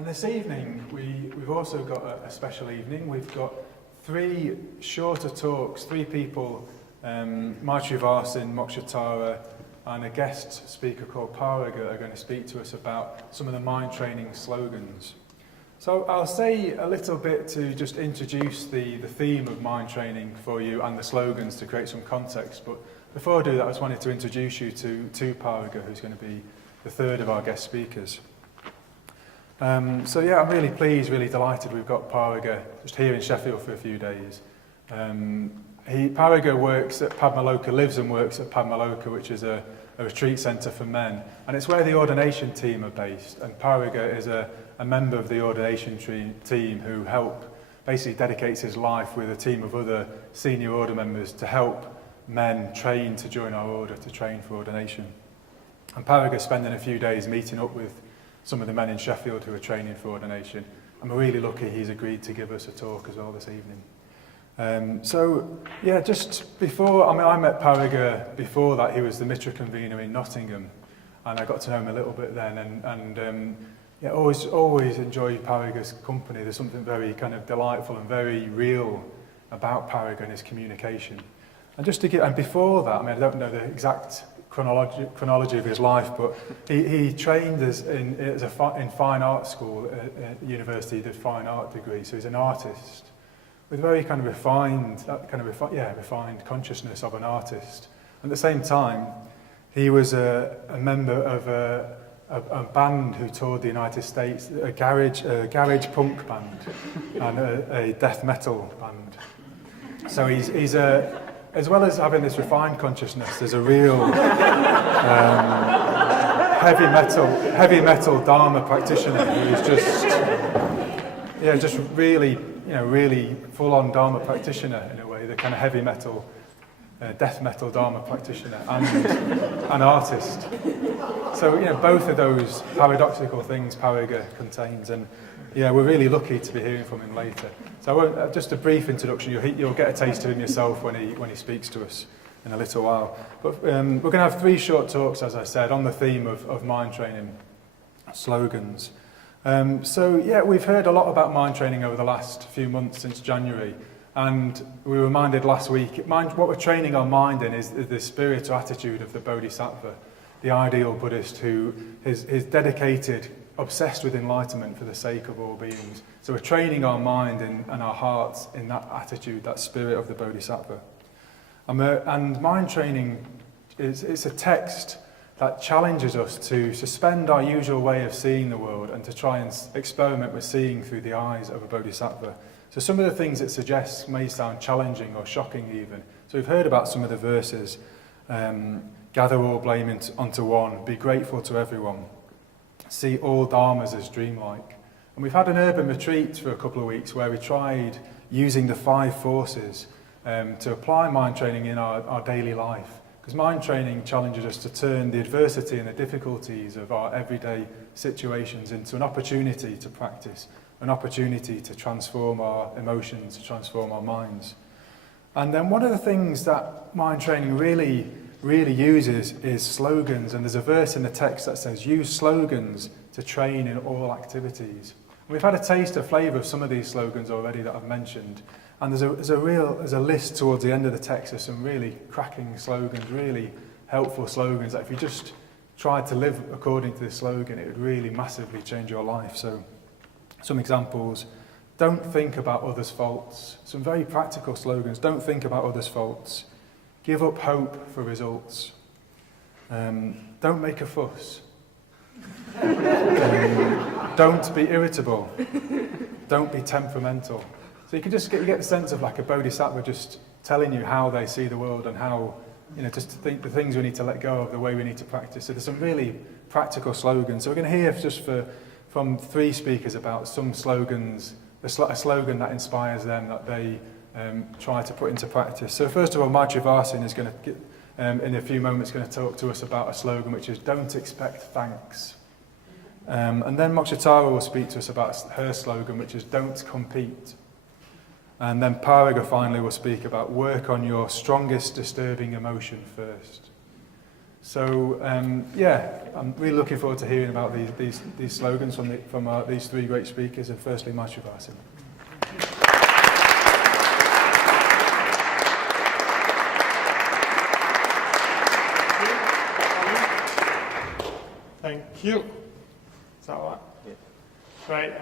And this evening, we've also got a special evening. We've got 3 shorter talks, 3 people, Maitrivasin, Moksatara, and a guest speaker called Paraga are going to speak to us about some of the mind training slogans. So I'll say a little bit to just introduce the theme of mind training for you and the slogans to create some context. But before I do that, I just wanted to introduce you to Paraga, who's going to be the third of our guest speakers. So yeah, I'm really pleased, really delighted we've got Paraga just here in Sheffield for a few days. Paraga works at Padmaloka, lives and works at Padmaloka, which is a retreat centre for men. And it's where the ordination team are based. And Paraga is a member of the ordination team who basically dedicates his life with a team of other senior order members to help men train to join our order, to train for ordination. And Paraga's spending a few days meeting up with some of the men in Sheffield who are training for ordination. And we're really lucky he's agreed to give us a talk as well this evening. So, yeah, just before, I met Paraga before that. He was the Mitra convener in Nottingham, and I got to know him a little bit then, and yeah, always enjoy Paraga's company. There's something very kind of delightful and very real about Paraga and his communication. And and before that, I don't know the exact chronology of his life, but he trained in fine art school at university, did fine art degree, so he's an artist with very kind of refined consciousness of an artist. And at the same time, he was a member of a band who toured the United States, a garage punk band and a death metal band. So he's as well as having this refined consciousness, there's a real heavy metal Dharma practitioner who is just really full-on Dharma practitioner in a way, the kind of heavy metal, death metal Dharma practitioner and artist. So, both of those paradoxical things Paraga contains, and we're really lucky to be hearing from him later. So just a brief introduction, you'll get a taste of him yourself when he speaks to us in a little while. But we're going to have 3 short talks, as I said, on the theme of mind training slogans. We've heard a lot about mind training over the last few months since January, and we were reminded last week, what we're training our mind in is the spirit or attitude of the Bodhisattva, the ideal Buddhist who is dedicated, obsessed with enlightenment for the sake of all beings. So we're training our mind and our hearts in that attitude, that spirit of the Bodhisattva. And mind training it's a text that challenges us to suspend our usual way of seeing the world and to try and experiment with seeing through the eyes of a bodhisattva. So some of the things it suggests may sound challenging or shocking even. So we've heard about some of the verses. Gather all blame onto one, be grateful to everyone, see all dharmas as dreamlike. And we've had an urban retreat for a couple of weeks where we tried using the 5 forces to apply mind training in our daily life. Because mind training challenges us to turn the adversity and the difficulties of our everyday situations into an opportunity to practice, an opportunity to transform our emotions, to transform our minds. And then one of the things that mind training really uses is slogans. And there's a verse in the text that says, use slogans to train in all activities. And we've had a taste, a flavour of some of these slogans already that I've mentioned. And there's a list towards the end of the text of some really cracking slogans, really helpful slogans that if you just tried to live according to this slogan, it would really massively change your life. So some examples: don't think about others' faults. Some very practical slogans: don't think about others' faults. Give up hope for results. Don't make a fuss. Don't be irritable. Don't be temperamental. So you can just get the sense of like a bodhisattva just telling you how they see the world and how, just to think the things we need to let go of, the way we need to practice. So there's some really practical slogans. So we're going to hear just from 3 speakers about some slogans, a slogan that inspires them, that they try to put into practice. So first of all, Maitrivasin is going to, in a few moments, going to talk to us about a slogan which is don't expect thanks. And then Moksatara will speak to us about her slogan, which is don't compete. And then Paraga finally will speak about work on your strongest disturbing emotion first. So yeah, I'm really looking forward to hearing about these slogans from these three great speakers, and firstly Maitrivasin. Thank you. Is that all right? Yeah. Great.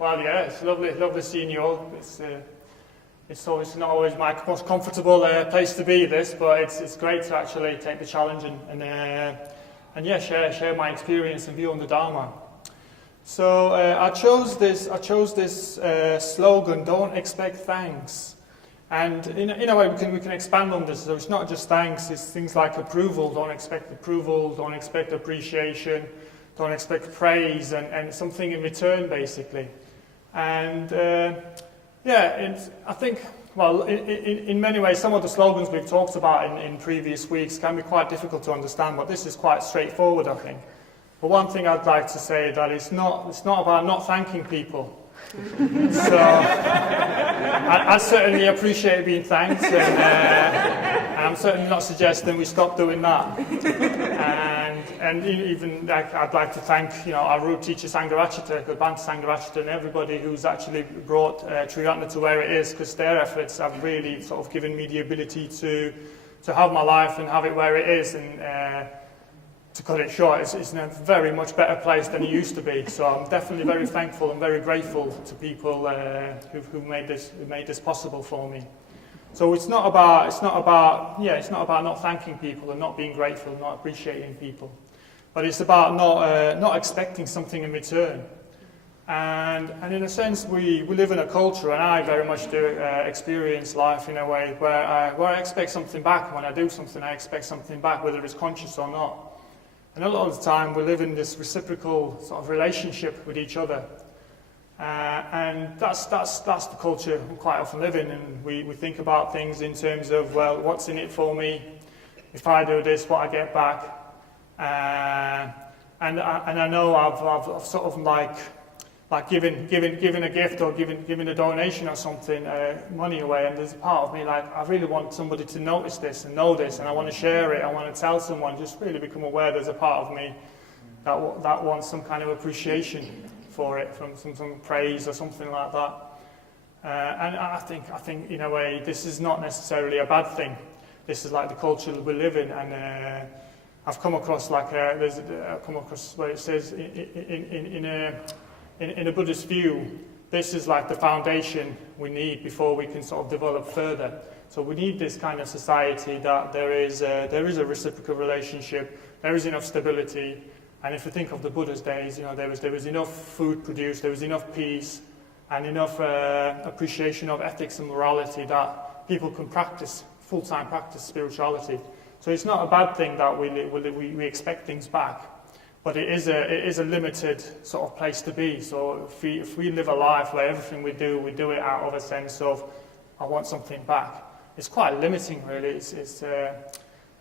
Well, yeah, it's lovely seeing you all. It's not always my most comfortable place to be, this, but it's great to actually take the challenge and yeah, share my experience and view on the Dharma. So I chose this slogan: "Don't expect thanks." And in a way, we can expand on this. So it's not just thanks; it's things like approval. Don't expect approval. Don't expect appreciation. Don't expect praise and something in return, basically. And yeah, I think, well, in many ways, some of the slogans we've talked about in previous weeks can be quite difficult to understand, but this is quite straightforward, I think. But one thing I'd like to say that it's not about not thanking people. So I certainly appreciate being thanked, and I'm certainly not suggesting we stop doing that. And even I'd like to thank our root teacher Sangharachita, Bhante Sangharachita, and everybody who's actually brought Triratna to where it is, because their efforts have really sort of given me the ability to have my life and have it where it is. And to cut it short, it's in a very much better place than it used to be. So I'm definitely very thankful and very grateful to people who made this possible for me. So it's not about not thanking people and not being grateful, not appreciating people, but it's about not expecting something in return. And in a sense, we live in a culture, and I very much do experience life in a way where I expect something back. When I do something, I expect something back, whether it's conscious or not. And a lot of the time, we live in this reciprocal sort of relationship with each other. And that's the culture we quite often live in, and we think about things in terms of, well, what's in it for me? If I do this, what I get back? And I know I've sort of like given a gift or given a donation or something, money away, and there's a part of me like, I really want somebody to notice this and know this, and I want to share it, I want to tell someone, just really become aware there's a part of me that wants some kind of appreciation for it, from some praise or something like that. And I think in a way this is not necessarily a bad thing. This is like the culture we live in, and I've come across where it says in a Buddhist view, this is like the foundation we need before we can sort of develop further. So we need this kind of society that there is a reciprocal relationship, there is enough stability. And if you think of the Buddha's days, there was enough food produced, there was enough peace, and enough appreciation of ethics and morality that people can full-time practice spirituality. So it's not a bad thing that we expect things back, but it is a limited sort of place to be. So if we live a life where everything we do it out of a sense of, I want something back, it's quite limiting, really.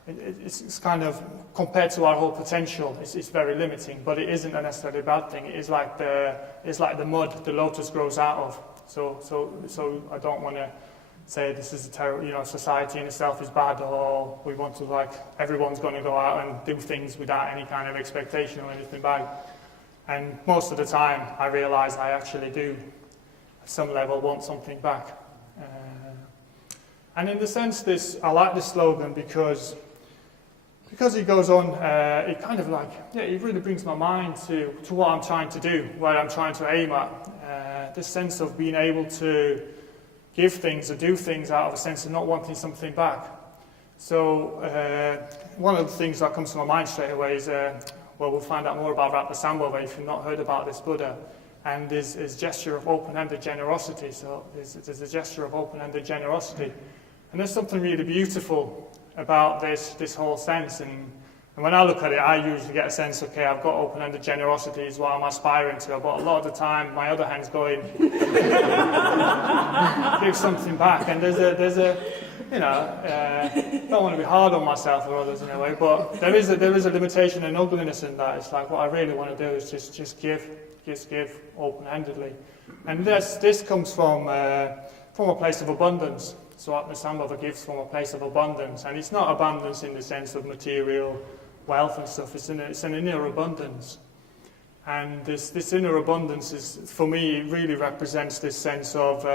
It's kind of, compared to our whole potential, it's very limiting, but it isn't necessarily a bad thing. It is like the mud the lotus grows out of. So I don't want to say this is a terrible, society in itself is bad, or we want to everyone's going to go out and do things without any kind of expectation or anything back. And most of the time, I realise I actually do, at some level, want something back. And in the sense, I like this slogan because it goes on, it kind of it really brings my mind to what I'm trying to do, where I'm trying to aim at. This sense of being able to give things or do things out of a sense of not wanting something back. So one of the things that comes to my mind straight away is, we'll find out more about Ratnasambhava if you've not heard about this Buddha, and his gesture of open-handed generosity. So there's a gesture of open-handed generosity. And there's something really beautiful about this whole sense, and when I look at it, I usually get a sense, okay, I've got open-ended generosity is what I'm aspiring to, but a lot of the time my other hand's going give something back, and there's a don't want to be hard on myself or others in a way, but there is a limitation and ugliness in that. It's like, what I really want to do is just give open-handedly, and this comes from a place of abundance. So Ratnasambhava gives from a place of abundance, and it's not abundance in the sense of material wealth and stuff. It's an inner abundance. And this inner abundance is, for me, it really represents this sense of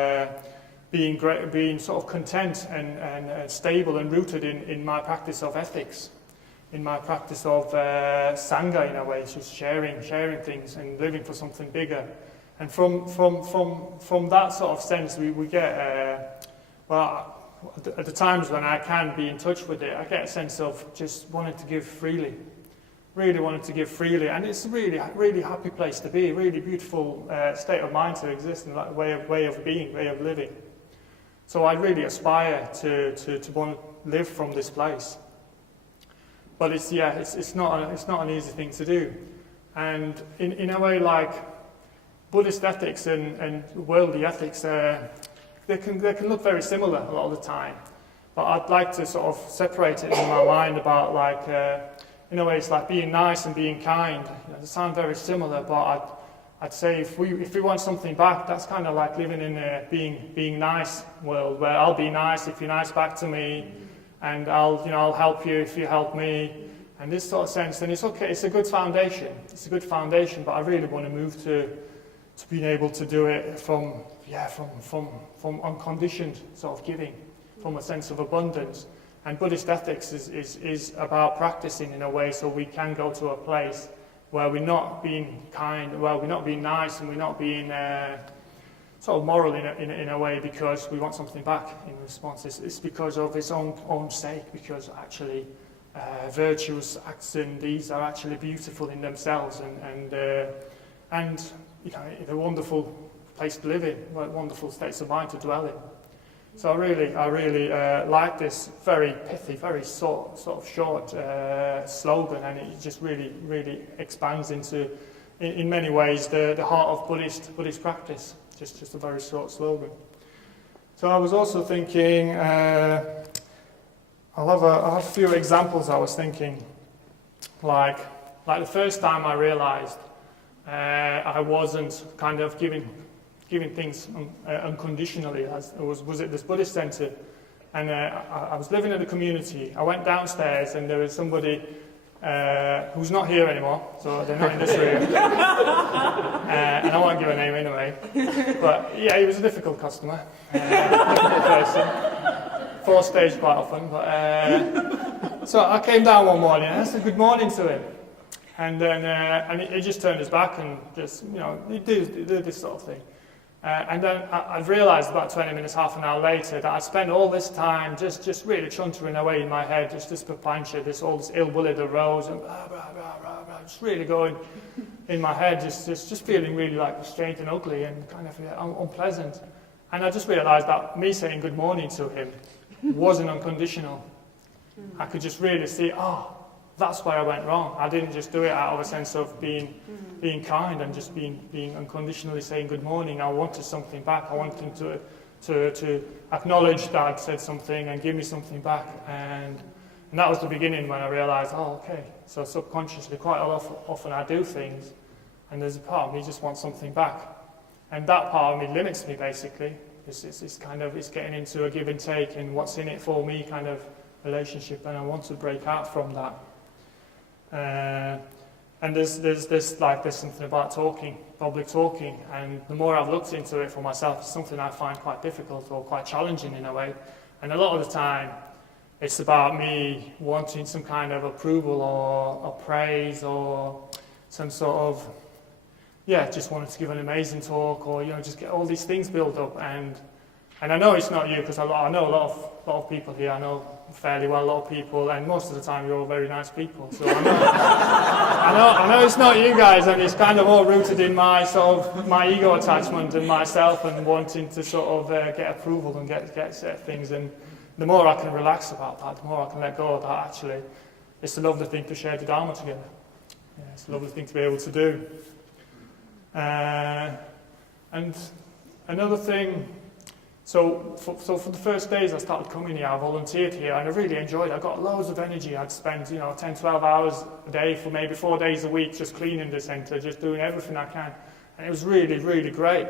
being sort of content and stable and rooted in my practice of ethics, in my practice of sangha in a way, just sharing things and living for something bigger. And from that sort of sense, we get, at the times when I can be in touch with it, I get a sense of just wanting to give freely. Really wanted to give freely, and it's a really happy place to be, a really beautiful state of mind to exist, and like way of being, way of living. So I really aspire to want to live from this place. But it's not an easy thing to do, and in a way, like Buddhist ethics and worldly ethics, they can look very similar a lot of the time. But I'd like to sort of separate it in my mind about like. In a way, it's like being nice and being kind. They sound very similar, but I'd say if we want something back, that's kind of like living in a being nice world, where I'll be nice if you're nice back to me, and I'll help you if you help me, and this sort of sense. And it's okay. It's a good foundation. It's a good foundation. But I really want to move to being able to do it from unconditioned sort of giving, from a sense of abundance. And Buddhist ethics is about practicing in a way so we can go to a place where we're not being kind, where we're not being nice, and we're not being sort of moral in a way because we want something back in response. It's because of its own sake, because actually virtuous acts and deeds are actually beautiful in themselves, and you know, a wonderful place to live in, wonderful states of mind to dwell in. So I really like this very pithy, very sort of short slogan, and it just really expands into, in many ways, the heart of Buddhist practice. Just a very short slogan. So I was also thinking, I'll have a few examples. I was thinking, like the first time I realised I wasn't kind of giving things unconditionally. Was at this Buddhist centre, and I was living in the community. I went downstairs, and there was somebody who's not here anymore, so they're not in this room. And I won't give a name anyway. But yeah, he was a difficult customer, difficult person. 4 stage quite often. But so I came down one morning, and I said good morning to him, and then he just turned his back and just he did this sort of thing. And then I realised about 20 minutes, half an hour later, that I'd spent all this time just really chuntering away in my head, just this papancha, all this ill will that arose, and blah, blah, blah, blah, blah, just really going in my head, just feeling really like strange and ugly and kind of unpleasant. And I just realised that me saying good morning to him wasn't unconditional. I could just really see, that's where I went wrong. I didn't just do it out of a sense of being kind and just being unconditionally saying good morning. I wanted something back. I wanted him to acknowledge that I'd said something and give me something back. And that was the beginning when I realised, okay. So subconsciously, quite often I do things, and there's a part of me just wants something back. And that part of me limits me, basically. It's getting into a give and take and what's in it for me kind of relationship, and I want to break out from that. And there's something about public talking, and the more I've looked into it for myself, it's something I find quite difficult or quite challenging in a way. And a lot of the time, it's about me wanting some kind of approval or praise or some sort of, just wanting to give an amazing talk or just get all these things built up. And I know it's not you, because I know a lot of people here. I know fairly well a lot of people, and most of the time you're all very nice people. So I know it's not you guys, and it's kind of all rooted in my sort of my ego attachment and myself and wanting to sort of get approval and get set things. And the more I can relax about that, the more I can let go of that. Actually, it's a lovely thing to share the Dharma together. Yeah, it's a lovely thing to be able to do. And another thing. So for the first days I started coming here, I volunteered here, and I really enjoyed it. I got loads of energy. I'd spend 10, 12 hours a day for maybe 4 days a week just cleaning the centre, just doing everything I can. And it was really, really great.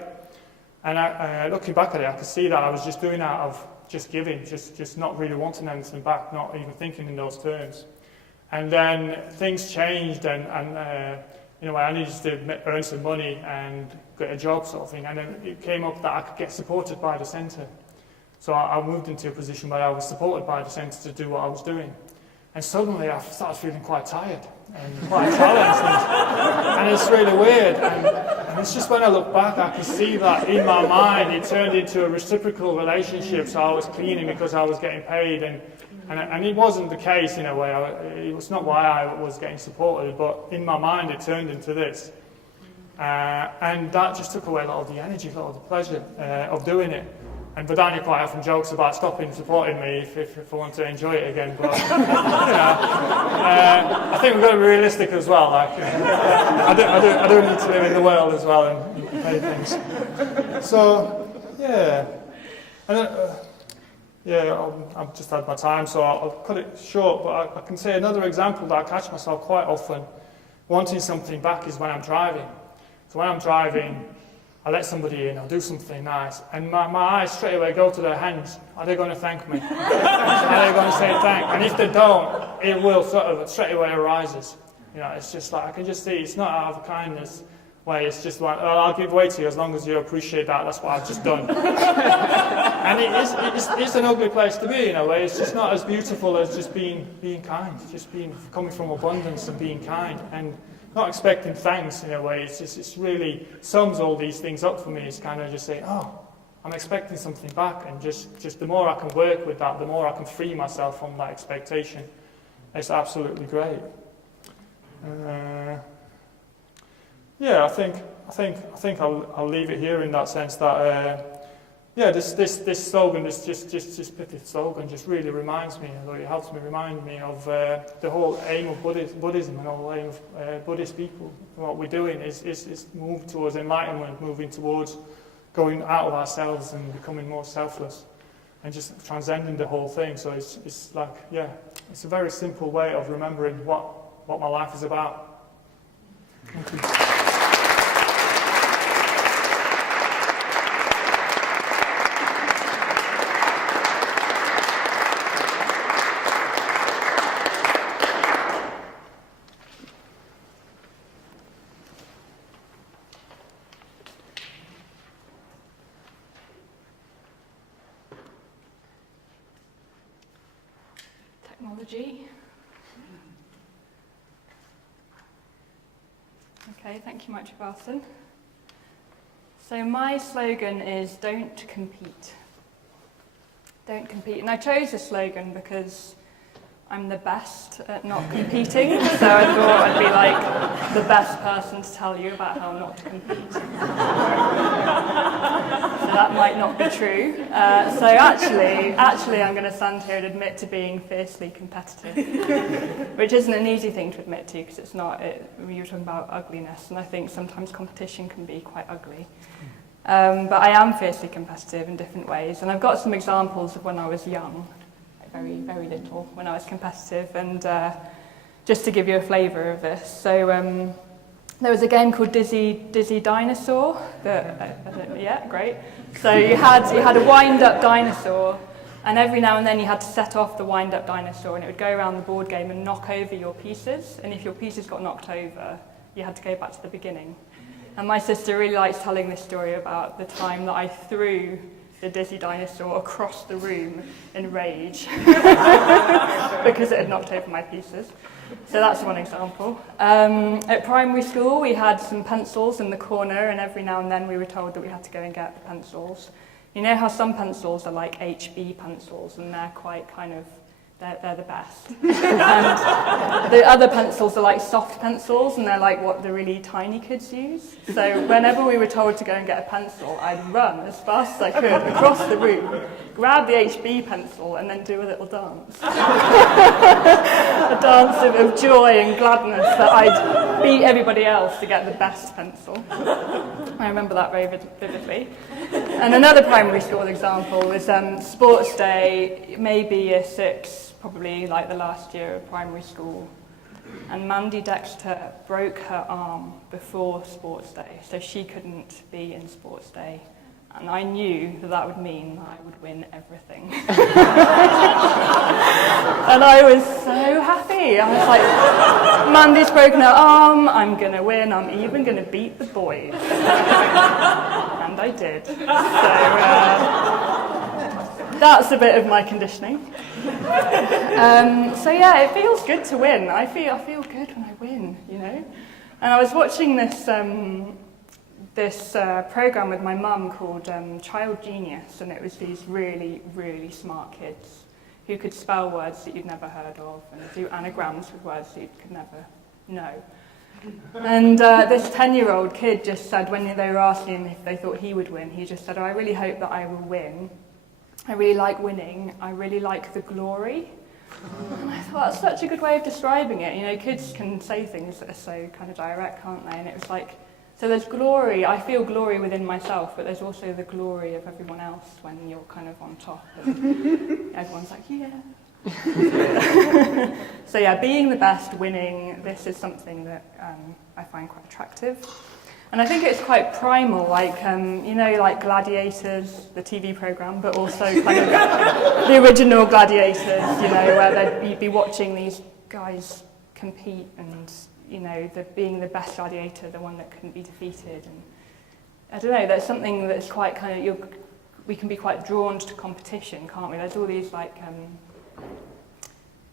And looking back at it, I could see that I was just doing it out of just giving, just not really wanting anything back, not even thinking in those terms. And then things changed, and I needed to earn some money and get a job sort of thing. And then it came up that I could get supported by the centre. So I moved into a position where I was supported by the centre to do what I was doing. And suddenly I started feeling quite tired and quite challenged. And it's really weird. And it's just when I look back, I can see that in my mind it turned into a reciprocal relationship. So I was cleaning because I was getting paid. And it wasn't the case in a way. It was not why I was getting supported, but in my mind it turned into this. And that just took away a lot of the energy, a lot of the pleasure of doing it. And Daniel quite often jokes about stopping supporting me if I want to enjoy it again. But I think we've got to be realistic as well. Like, I do need to live in the world as well and pay things. So yeah, I've just had my time, so I'll cut it short. But I can say another example that I catch myself quite often wanting something back is when I'm driving. So when I'm driving, I let somebody in, I'll do something nice, and my eyes straight away go to their hands. Are they going to thank me? Are they going to say thank? And if they don't, it will sort of straight away arises. It's just like, I can just see, it's not out of kindness way, it's just like, oh, I'll give way to you as long as you appreciate that, that's what I've just done. And it's an ugly place to be in a way. It's just not as beautiful as just being kind, just coming from abundance and being kind. And not expecting thanks in a way. It's really sums all these things up for me. It's kind of just saying, oh, I'm expecting something back, and just the more I can work with that, the more I can free myself from that expectation. It's absolutely great. I think I'll leave it here in that sense that this slogan, this pithy slogan, just really reminds me, or it helps me remind me of the whole aim of Buddhism and the whole aim of Buddhist people. What we're doing is move towards enlightenment, moving towards going out of ourselves and becoming more selfless, and just transcending the whole thing. So it's like, it's a very simple way of remembering what my life is about. Thank you. Technology. Okay, thank you, Maitrivasin. So my slogan is don't compete. Don't compete. And I chose this slogan because I'm the best at not competing, so I thought I'd be like the best person to tell you about how not to compete. So that might not be true. So actually I'm going to stand here and admit to being fiercely competitive, which isn't an easy thing to admit to, because it's not. You were talking about ugliness, and I think sometimes competition can be quite ugly. But I am fiercely competitive in different ways, and I've got some examples of when I was young. Very, very little when I was competitive, and just to give you a flavour of this. So there was a game called Dizzy Dinosaur. Great. So you had a wind-up dinosaur, and every now and then you had to set off the wind-up dinosaur, and it would go around the board game and knock over your pieces. And if your pieces got knocked over, you had to go back to the beginning. And my sister really likes telling this story about the time that I threw the Dizzy Dinosaur across the room in rage because it had knocked over my pieces. So that's one example. At primary school, we had some pencils in the corner, and every now and then we were told that we had to go and get the pencils. You know how some pencils are like HB pencils, and they're quite kind of, they're the best. And the other pencils are like soft pencils, and they're like what the really tiny kids use. So whenever we were told to go and get a pencil, I'd run as fast as I could across the room, grab the HB pencil, and then do a little dance. A dance of joy and gladness that I'd beat everybody else to get the best pencil. I remember that very vividly. And another primary school example was sports day, maybe year 6, probably like the last year of primary school. And Mandy Dexter broke her arm before sports day, so she couldn't be in sports day. And I knew that would mean that I would win everything. And I was so happy. me. I was like, Mandy's broken her arm, I'm going to win, I'm even going to beat the boys. And I did. So that's a bit of my conditioning. So yeah, it feels good to win. I feel good when I win, you know. And I was watching this program with my mum called Child Genius, and it was these really, really smart kids who could spell words that you'd never heard of and do anagrams with words that you could never know. And this 10-year-old kid just said, when they were asking him if they thought he would win, he just said, "Oh, I really hope that I will win. I really like winning. I really like the glory." And I thought that's such a good way of describing it. You know, kids can say things that are so kind of direct, can't they? And it was like, so there's glory, I feel glory within myself, but there's also the glory of everyone else when you're kind of on top. And everyone's like, yeah. So yeah, being the best, winning, this is something that I find quite attractive. And I think it's quite primal, like, you know, like Gladiators, the TV programme, but also kind of the original Gladiators, you know, where you'd be watching these guys compete and, you know, being the best gladiator, the one that couldn't be defeated. And I don't know, there's something that's quite kind of, we can be quite drawn to competition, can't we? There's all these, like,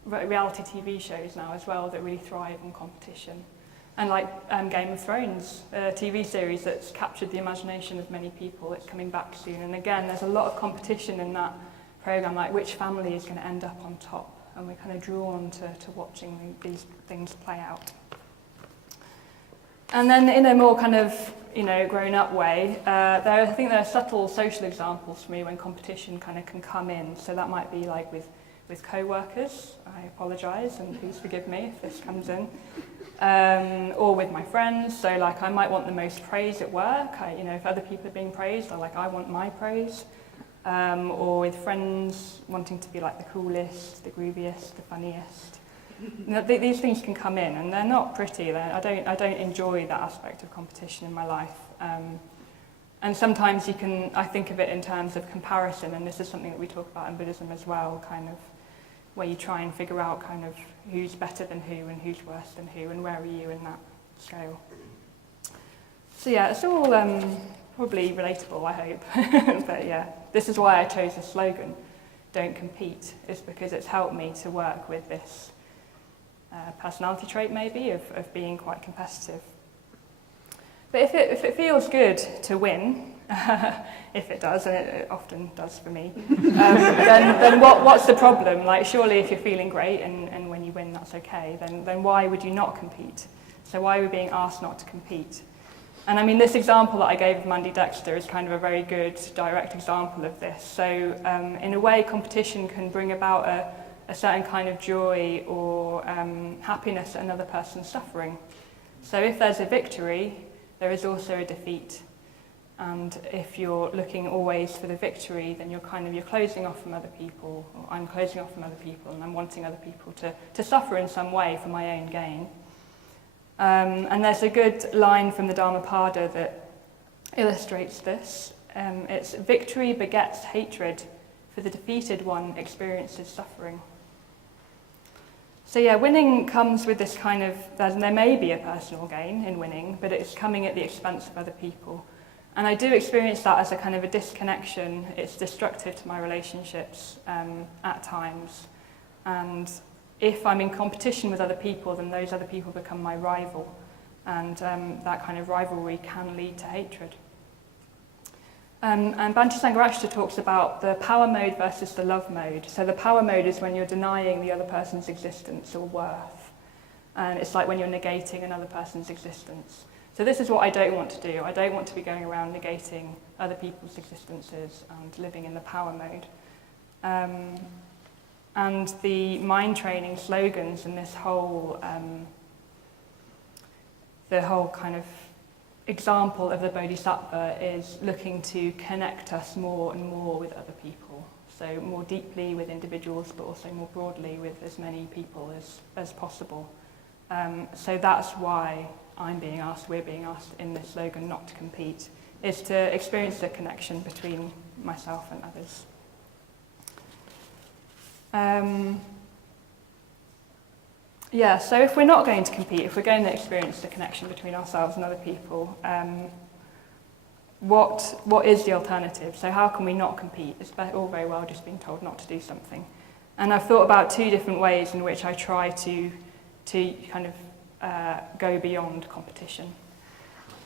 reality TV shows now as well that really thrive on competition. And like Game of Thrones, a TV series that's captured the imagination of many people. It's coming back soon. And again, there's a lot of competition in that programme, like which family is going to end up on top. And we're kind of drawn to watching these things play out. And then in a more kind of, you know, grown-up way, I think there are subtle social examples for me when competition kind of can come in. So that might be like with co-workers. I apologise, and please forgive me if this comes in. Or with my friends, so like I might want the most praise at work. You know, if other people are being praised, I want my praise. Or with friends wanting to be like the coolest, the grooviest, the funniest. You know, these things can come in, and they're not pretty. I don't enjoy that aspect of competition in my life. And sometimes I think of it in terms of comparison, and this is something that we talk about in Buddhism as well, kind of where you try and figure out kind of who's better than who and who's worse than who and where are you in that scale. So yeah, it's all probably relatable, I hope. But yeah, this is why I chose the slogan, "Don't compete," is because it's helped me to work with this personality trait maybe of being quite competitive. But if it feels good to win, if it does, and it often does for me, then what's the problem? Like, surely if you're feeling great and when you win that's okay, then why would you not compete? So why are we being asked not to compete? And I mean, this example that I gave of Mandy Dexter is kind of a very good direct example of this. So in a way, competition can bring about a certain kind of joy or happiness at another person's suffering. So if there's a victory, there is also a defeat. And if you're looking always for the victory, then you're closing off from other people, or I'm closing off from other people, and I'm wanting other people to suffer in some way for my own gain. And there's a good line from the Dhammapada that illustrates this. It's victory begets hatred, for the defeated one experiences suffering. So yeah, winning comes with this kind of, there may be a personal gain in winning, but it's coming at the expense of other people. And I do experience that as a kind of a disconnection. It's destructive to my relationships at times. And if I'm in competition with other people, then those other people become my rival. And that kind of rivalry can lead to hatred. And Bhante Sangharashtra talks about the power mode versus the love mode. So the power mode is when you're denying the other person's existence or worth. And it's like when you're negating another person's existence. So this is what I don't want to do. I don't want to be going around negating other people's existences and living in the power mode. And the mind training slogans and this whole, the whole kind of example of the Bodhisattva is looking to connect us more and more with other people. So more deeply with individuals, but also more broadly with as many people as possible. So that's why we're being asked in this slogan not to compete, is to experience the connection between myself and others. Yeah, so if we're not going to compete, if we're going to experience the connection between ourselves and other people, what is the alternative? So how can we not compete? It's all very well just being told not to do something. And I've thought about two different ways in which I try to kind of go beyond competition.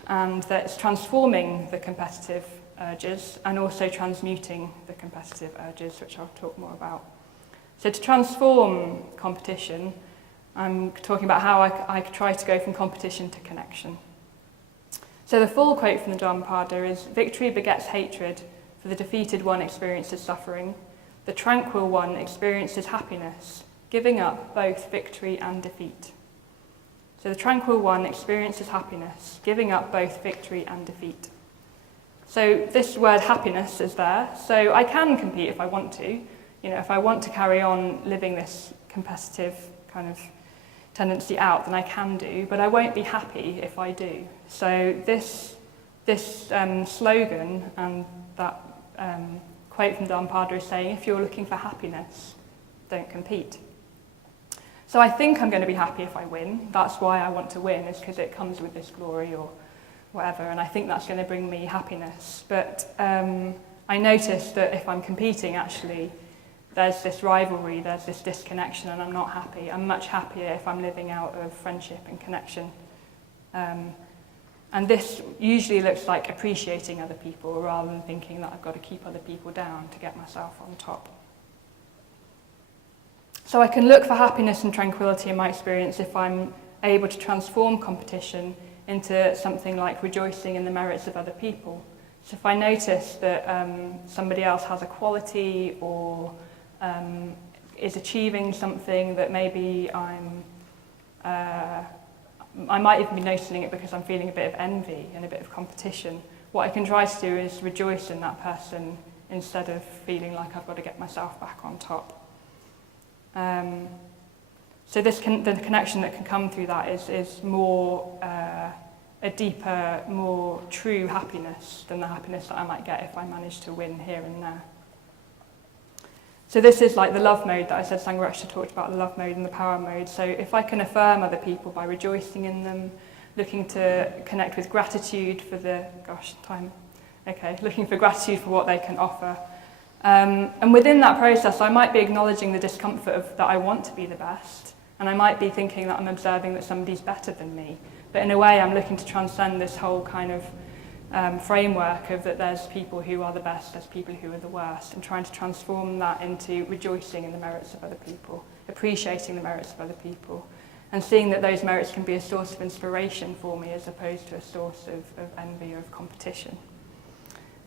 And that's transforming the competitive urges and also transmuting the competitive urges, which I'll talk more about. So to transform competition, I'm talking about how I try to go from competition to connection. So the full quote from the Dhammapada is, "Victory begets hatred, for the defeated one experiences suffering. The tranquil one experiences happiness, giving up both victory and defeat." So the tranquil one experiences happiness, giving up both victory and defeat. So this word happiness is there. So I can compete if I want to. You know, if I want to carry on living this competitive kind of tendency out, then I can do, but I won't be happy if I do. So this slogan and that quote from Dhammapada is saying, if you're looking for happiness, don't compete. So I think I'm going to be happy if I win. That's why I want to win, is because it comes with this glory or whatever, and I think that's going to bring me happiness. But I notice that if I'm competing, actually, there's this rivalry, there's this disconnection, and I'm not happy. I'm much happier if I'm living out of friendship and connection. And this usually looks like appreciating other people rather than thinking that I've got to keep other people down to get myself on top. So I can look for happiness and tranquility in my experience if I'm able to transform competition into something like rejoicing in the merits of other people. So if I notice that somebody else has a quality or is achieving something that maybe I might even be noticing it because I'm feeling a bit of envy and a bit of competition. What I can try to do is rejoice in that person instead of feeling like I've got to get myself back on top. So the connection that can come through that is more a deeper, more true happiness than the happiness that I might get if I manage to win here and there. So this is like the love mode that I said Sangharakshita talked about, the love mode and the power mode. So if I can affirm other people by rejoicing in them, looking to connect with gratitude for looking for gratitude for what they can offer. And within that process, I might be acknowledging the discomfort of that I want to be the best, and I might be thinking that I'm observing that somebody's better than me. But in a way, I'm looking to transcend this whole kind of framework of that there's people who are the best, there's people who are the worst, and trying to transform that into rejoicing in the merits of other people, appreciating the merits of other people, and seeing that those merits can be a source of inspiration for me as opposed to a source of envy or of competition.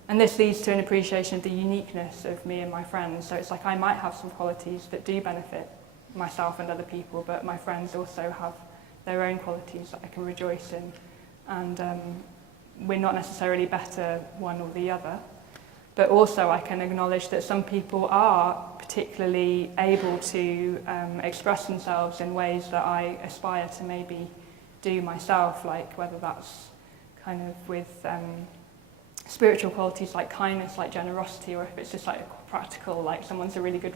And this leads to an appreciation of the uniqueness of me and my friends. So it's like I might have some qualities that do benefit myself and other people, but my friends also have their own qualities that I can rejoice in. And we're not necessarily better one or the other. But also I can acknowledge that some people are particularly able to express themselves in ways that I aspire to maybe do myself, like whether that's kind of with spiritual qualities like kindness, like generosity, or if it's just like practical, like someone's a really good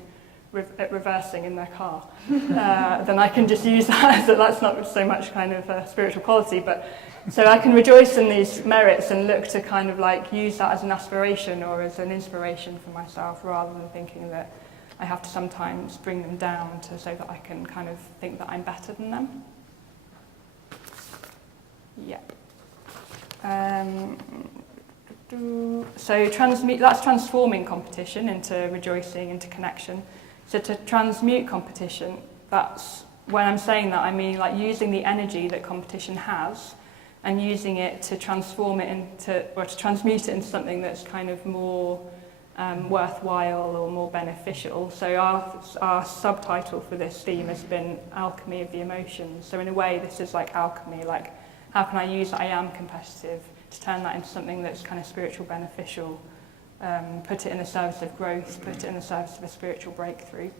at reversing in their car, then I can just use that as that's not so much kind of a spiritual quality, but so I can rejoice in these merits and look to kind of like use that as an aspiration or as an inspiration for myself, rather than thinking that I have to sometimes bring them down so that I can kind of think that I'm better than them. Yep. So that's transforming competition into rejoicing, into connection. So to transmute competition, that's when I'm saying that, I mean like using the energy that competition has and using it to transform it into, or to transmute it into something that's kind of more worthwhile or more beneficial. So our subtitle for this theme has been Alchemy of the Emotions. So in a way, this is like alchemy, like how can I use that I am competitive to turn that into something that's kind of spiritual beneficial, put it in the service of growth, put it in the service of a spiritual breakthrough.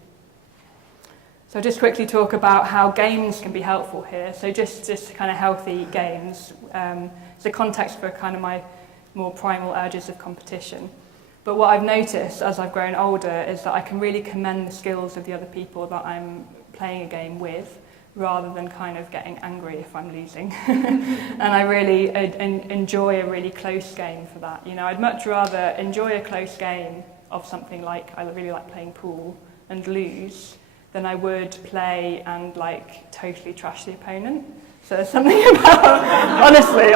So I'll just quickly talk about how games can be helpful here. So just kind of healthy games. It's a context for kind of my more primal urges of competition. But what I've noticed as I've grown older is that I can really commend the skills of the other people that I'm playing a game with, rather than kind of getting angry if I'm losing. And I really enjoy a really close game for that. You know, I'd much rather enjoy a close game of something like, I really like playing pool, and lose, than I would play and like totally trash the opponent. So there's something about, honestly.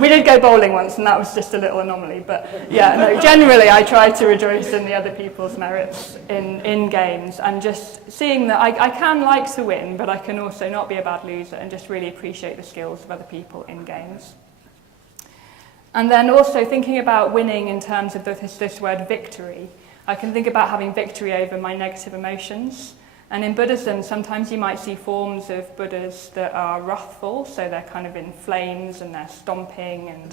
We did go bowling once and that was just a little anomaly, but yeah, no, generally I try to rejoice in the other people's merits in games, and just seeing that I can like to win, but I can also not be a bad loser and just really appreciate the skills of other people in games. And then also thinking about winning in terms of this word victory, I can think about having victory over my negative emotions. And in Buddhism, sometimes you might see forms of Buddhas that are wrathful, so they're kind of in flames and they're stomping and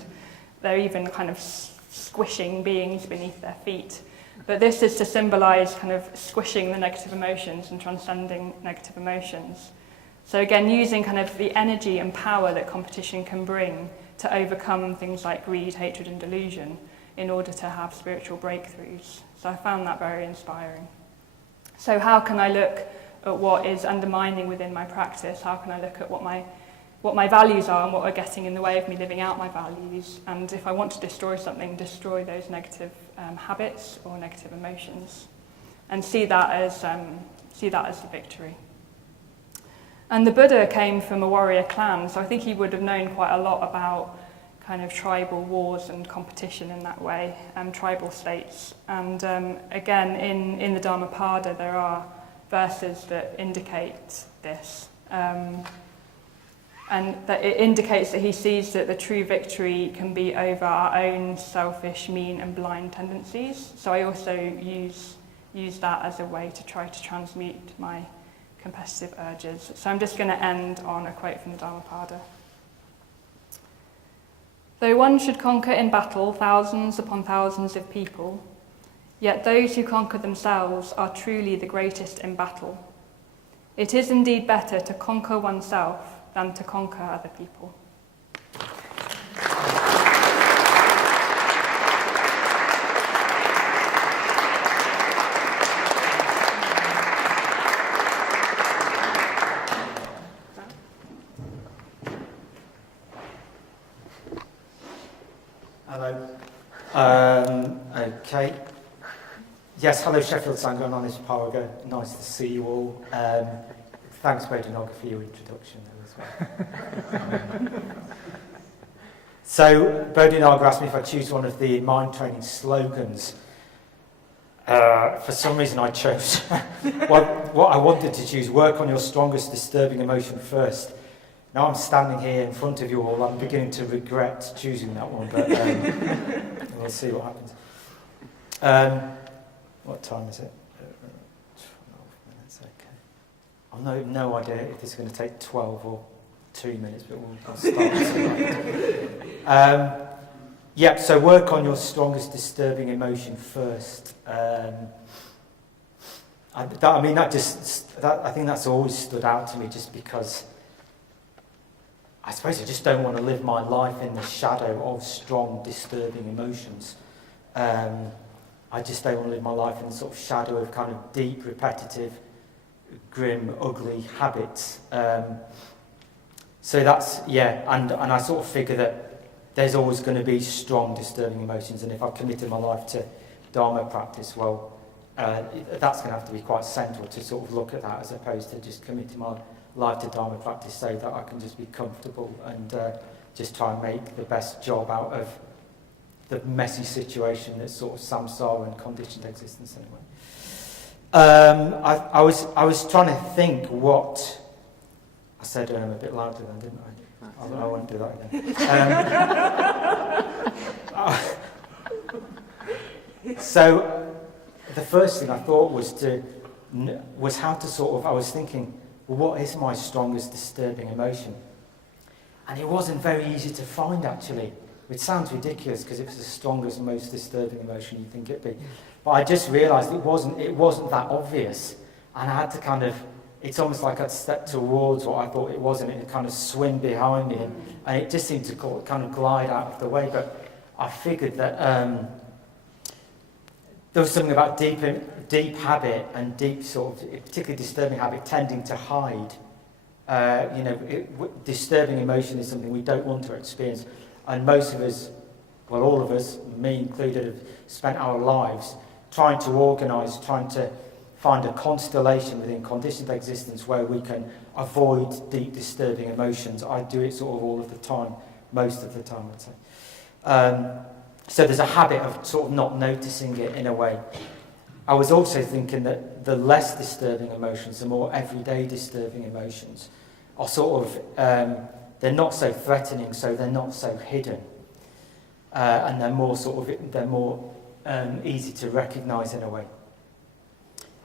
they're even kind of squishing beings beneath their feet. But this is to symbolize kind of squishing the negative emotions and transcending negative emotions. So again, using kind of the energy and power that competition can bring to overcome things like greed, hatred, and delusion in order to have spiritual breakthroughs. So I found that very inspiring. So how can I look at what is undermining within my practice? How can I look at what my values are and what are getting in the way of me living out my values? And if I want to destroy something, destroy those negative habits or negative emotions, and see that as the victory. And the Buddha came from a warrior clan, so I think he would have known quite a lot about kind of tribal wars and competition in that way, tribal states. And again, in the Dhammapada, there are verses that indicate this. And that it indicates that he sees that the true victory can be over our own selfish, mean and blind tendencies. So I also use that as a way to try to transmute my competitive urges. So I'm just going to end on a quote from the Dhammapada. Though one should conquer in battle thousands upon thousands of people, yet those who conquer themselves are truly the greatest in battle. It is indeed better to conquer oneself than to conquer other people. Hello. Okay. Yes, hello Sheffield, Slogans, my name is Paraga. Nice to see you all. Thanks, Maitrivasin, for your introduction there as well. So, Bodhinaga asked me if I choose one of the mind training slogans. For some reason I chose what I wanted to choose, work on your strongest disturbing emotion first. Now I'm standing here in front of you all, I'm beginning to regret choosing that one, but we'll see what happens. What time is it? 12 minutes, okay. I've no idea if this is going to take 12 or 2 minutes, but we'll start. Yeah, so work on your strongest disturbing emotion first. I think that's always stood out to me, just because I suppose I just don't want to live my life in the shadow of strong, disturbing emotions. I just don't want to live my life in the sort of shadow of kind of deep, repetitive, grim, ugly habits. So that's, yeah, and I sort of figure that there's always going to be strong, disturbing emotions, and if I've committed my life to Dharma practice, well, that's going to have to be quite central to sort of look at that, as opposed to just committing my life to Dharma practice so that I can just be comfortable and just try and make the best job out of the messy situation that's sort of samsara and conditioned existence anyway. I was trying to think what I said a bit louder then, didn't I? I won't do that again. So the first thing I thought was how to sort of, I was thinking, well, what is my strongest disturbing emotion? And it wasn't very easy to find, actually, which sounds ridiculous because it's the strongest, most disturbing emotion you think it'd be. But I just realised it wasn't that obvious, and I had to kind of, it's almost like I'd stepped towards what I thought it was, and it kind of swim behind me, and it just seemed to kind of glide out of the way. But I figured that there was something about deep habit and deep sort of, particularly disturbing habit, tending to hide. Disturbing emotion is something we don't want to experience. And most of us, well, all of us, me included, have spent our lives trying to organise, trying to find a constellation within conditioned existence where we can avoid deep disturbing emotions. I do it sort of all of the time, most of the time, I'd say. So there's a habit of sort of not noticing it in a way. I was also thinking that the less disturbing emotions, the more everyday disturbing emotions, are sort of, they're not so threatening, so they're not so hidden. And they're more easy to recognise in a way.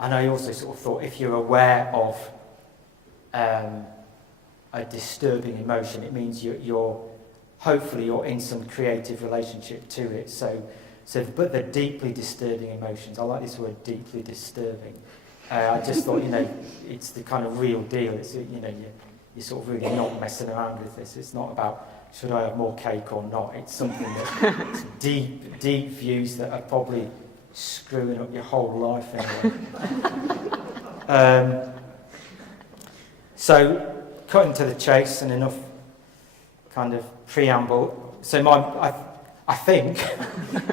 And I also sort of thought if you're aware of a disturbing emotion, it means hopefully you're in some creative relationship to it. But the deeply disturbing emotions, I like this word, deeply disturbing. I just thought, it's the kind of real deal. It's, you're sort of really not messing around with this. It's not about, should I have more cake or not? It's something that's deep views that are probably screwing up your whole life anyway. So, cutting to the chase and enough kind of preamble. So I think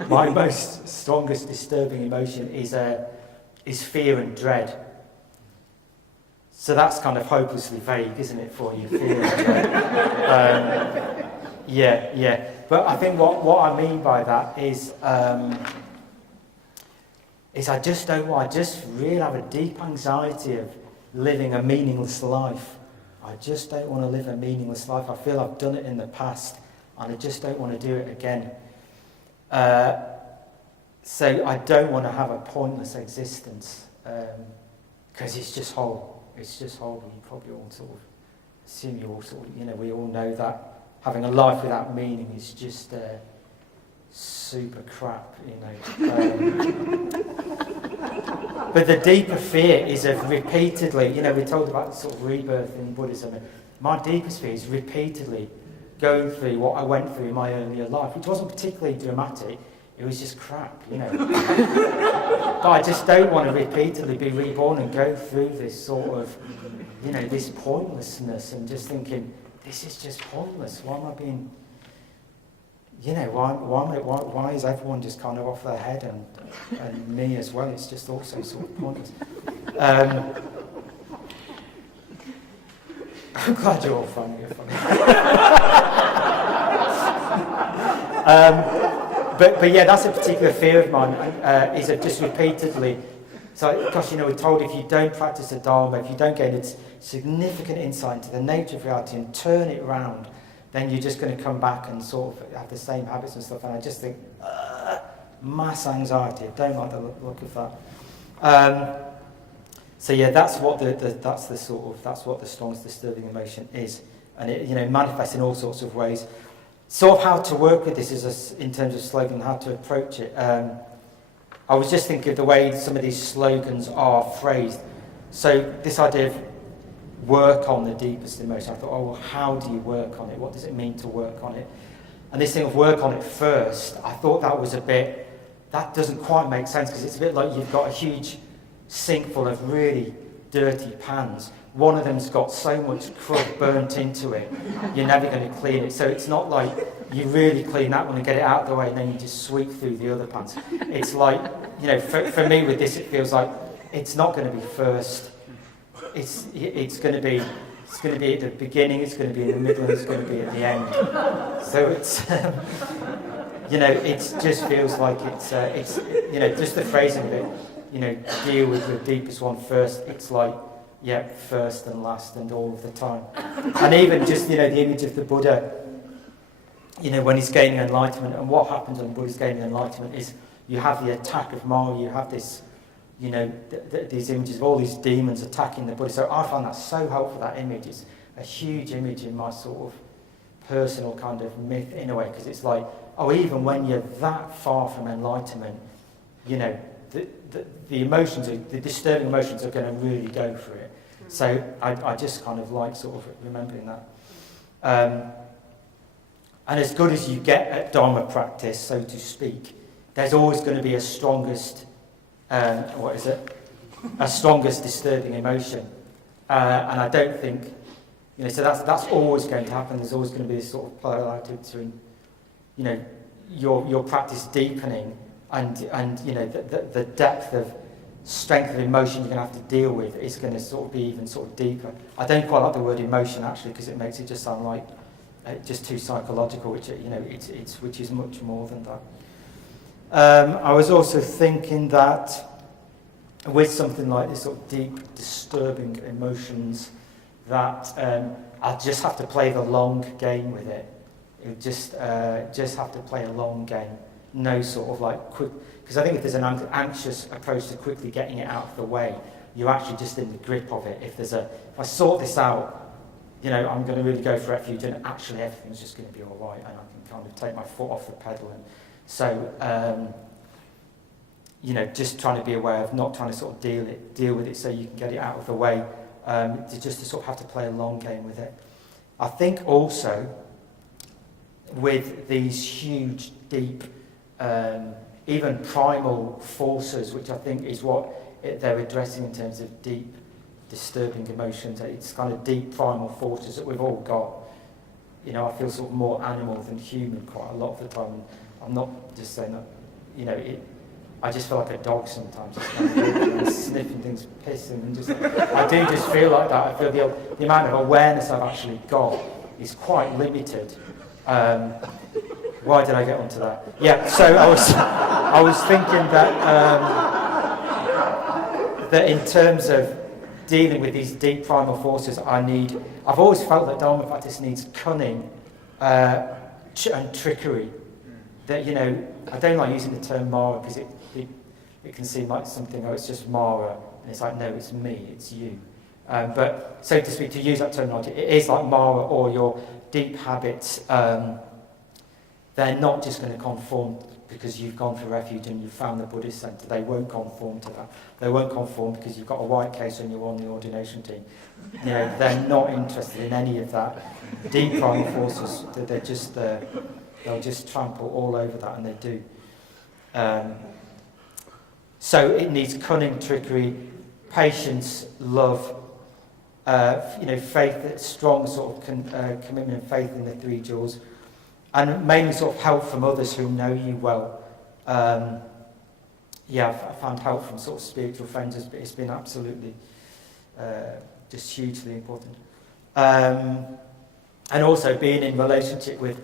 my most strongest disturbing emotion is fear and dread. So that's kind of hopelessly vague, isn't it, for you, fear and dread? Yeah. But I think what I mean by that is I just really have a deep anxiety of living a meaningless life. I just don't want to live a meaningless life. I feel I've done it in the past, and I just don't want to do it again. So I don't want to have a pointless existence, because it's just horrible. It's just horrible. You probably all sort of assume you all sort of, we all know that having a life without meaning is just super crap, But the deeper fear is of repeatedly, we're told about sort of rebirth in Buddhism, and my deepest fear is repeatedly going through what I went through in my earlier life, which wasn't particularly dramatic. It was just crap, But I just don't want to repeatedly be reborn and go through this sort of, this pointlessness and just thinking, this is just pointless. Why am I being, why is everyone just kind of off their head and me as well? It's just also sort of pointless. I'm glad you're all finding it funny. But yeah, that's a particular fear of mine, is of just repeatedly. So, gosh, we're told if you don't practice the Dharma, if you don't gain its significant insight into the nature of reality and turn it round, then you're just going to come back and sort of have the same habits and stuff. And I just think, mass anxiety. I don't like the look of that. So yeah, that's what that's what the strongest disturbing emotion is, and it manifests in all sorts of ways. Sort of how to work with this is in terms of slogan, how to approach it. I was just thinking of the way some of these slogans are phrased. So this idea of work on the deepest emotion, I thought, well, how do you work on it? What does it mean to work on it? And this thing of work on it first, I thought that doesn't quite make sense, because it's a bit like you've got a huge sink full of really dirty pans. One of them's got so much crud burnt into it, you're never going to clean it. So it's not like you really clean that one and get it out of the way and then you just sweep through the other pans. It's like, for me with this, it feels like it's not going to be first. It's going to be at the beginning, it's going to be in the middle, and it's going to be at the end. So it's, it just feels like it's just the phrasing of it, deal with the deepest one first. It's like, first and last and all of the time. And even just, the image of the Buddha, when he's gaining enlightenment, and what happens when Buddha's gaining enlightenment is you have the attack of Maya, you have this, these images of all these demons attacking the Buddha. So I find that so helpful, that image. It's a huge image in my sort of personal kind of myth in a way, because it's like, even when you're that far from enlightenment, the emotions, the disturbing emotions are going to really go for it. So I just kind of like sort of remembering that. And as good as you get at Dharma practice, so to speak, there's always going to be a strongest a strongest disturbing emotion. And I don't think, so that's always going to happen. There's always going to be this sort of polarity between, your practice deepening and the depth of strength of emotion you're going to have to deal with is going to sort of be even sort of deeper. I don't quite like the word emotion actually because it makes it just sound like just too psychological, which which is much more than that. I was also thinking that with something like this sort of deep, disturbing emotions, that I'll just have to play the long game with it. You just have to play a long game. No sort of like quick, because I think if there's an anxious approach to quickly getting it out of the way, you're actually just in the grip of it. If I sort this out, I'm going to really go for refuge, and actually everything's just going to be all right, and I can kind of take my foot off the pedal. And so, just trying to be aware of not trying to sort of deal with it so you can get it out of the way, to sort of have to play a long game with it. I think also with these huge, deep, even primal forces, which I think is what they're addressing in terms of deep, disturbing emotions. It's kind of deep primal forces that we've all got. I feel sort of more animal than human quite a lot of the time. I'm not just saying that, I just feel like a dog sometimes, just kind of sniffing things, pissing, and I do just feel like that. I feel the amount of awareness I've actually got is quite limited. Why did I get onto that? Yeah, so I was thinking that in terms of dealing with these deep primal forces, I've always felt that Dharma practice needs cunning and trickery. That, I don't like using the term Mara because it can seem like something, it's just Mara, and it's like, no, it's me, it's you. But, so to speak, to use that terminology, it is like Mara or your deep habits. They're not just going to conform because you've gone for refuge and you've found the Buddhist centre. They won't conform to that. They won't conform because you've got a white case and you're on the ordination team. They're not interested in any of that. Deep primal forces, they're just they'll just trample all over that, and they do. So it needs cunning, trickery, patience, love, faith, strong sort of commitment and faith in the three jewels, and mainly sort of help from others who know you well. I've found help from sort of spiritual friends. It's been absolutely just hugely important. And also being in relationship with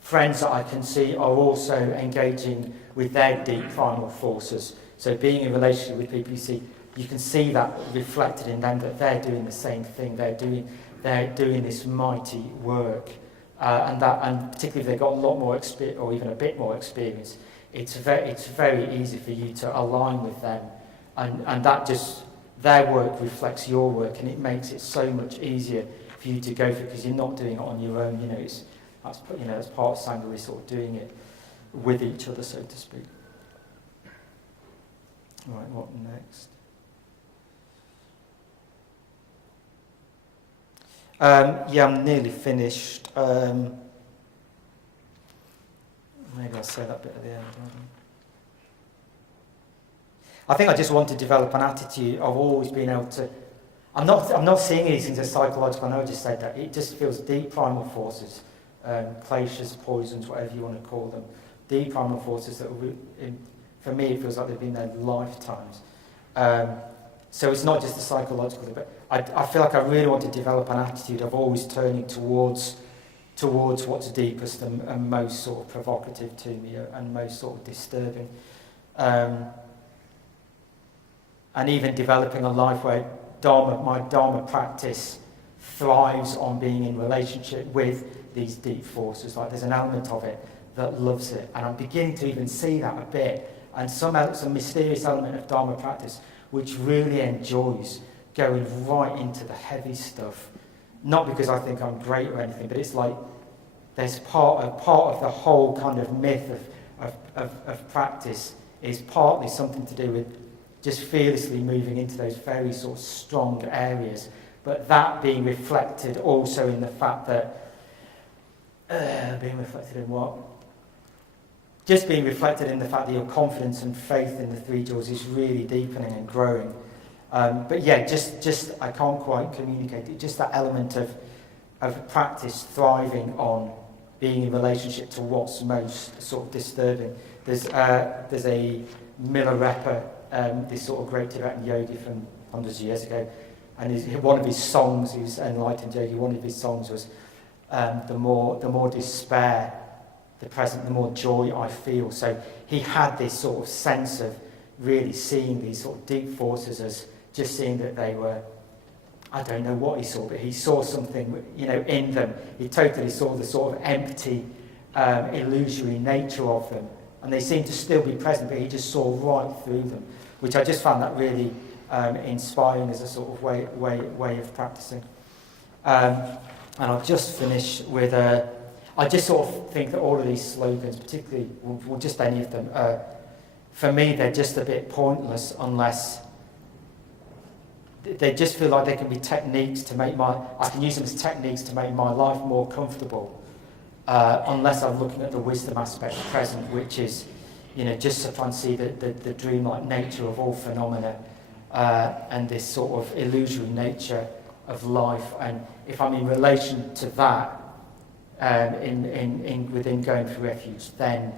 friends that I can see are also engaging with their deep primal forces. So being in relationship with people you can see that reflected in them, that they're doing the same thing. They're doing this mighty work, and particularly if they've got a lot more experience or even a bit more experience, it's very easy for you to align with them, and that just their work reflects your work, and it makes it so much easier for you to go for it because you're not doing it on your own. That's part of Sangha, we're sort of doing it with each other, so to speak. Right, what next? I'm nearly finished. Maybe I'll say that bit at the end. I think I just want to develop an attitude of always being able to. I'm not seeing these things as psychological. I know I just said that. It just feels deep primal forces, glaciers, poisons, whatever you want to call them. Deep primal forces that, for me, it feels like they've been there lifetimes. So it's not just the psychological thing, but I feel like I really want to develop an attitude of always turning towards what's deepest and most sort of provocative to me and most sort of disturbing. And even developing a life where my Dharma practice thrives on being in relationship with these deep forces. Like there's an element of it that loves it. And I'm beginning to even see that a bit. And some mysterious element of Dharma practice which really enjoys going right into the heavy stuff. Not because I think I'm great or anything, but it's like there's part of the whole kind of myth of practice is partly something to do with just fearlessly moving into those very sort of strong areas, but that being reflected also in the fact that being reflected in what? just being reflected in the fact that your confidence and faith in the three jewels is really deepening and growing. But yeah, just I can't quite communicate it. Just that element of practice thriving on being in relationship to what's most sort of disturbing. There's a Miller Rapper, this sort of great Tibetan yogi from hundreds of years ago, and one of his songs, he was an enlightened yogi, one of his songs was, the more despair the present, the more joy I feel. So he had this sort of sense of really seeing these sort of deep forces as just seeing that they were, I don't know what he saw, but he saw something, in them. He totally saw the sort of empty, illusory nature of them. And they seemed to still be present, but he just saw right through them, which I just found that really inspiring as a sort of way of practicing. And I'll just finish with I just sort of think that all of these slogans, particularly, well, just any of them, for me, they're just a bit pointless unless they just feel like they can be techniques to make I can use them as techniques to make my life more comfortable, unless I'm looking at the wisdom aspect present, which is, just to try and see the dreamlike nature of all phenomena, and this sort of illusory nature of life. And if I'm in relation to that, within going for refuge, then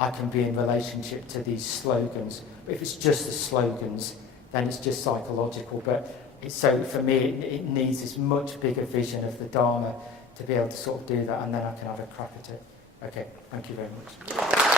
I can be in relationship to these slogans. But if it's just the slogans, then it's just psychological. But so for me, it needs this much bigger vision of the Dharma to be able to sort of do that, and then I can have a crack at it. Okay, thank you very much.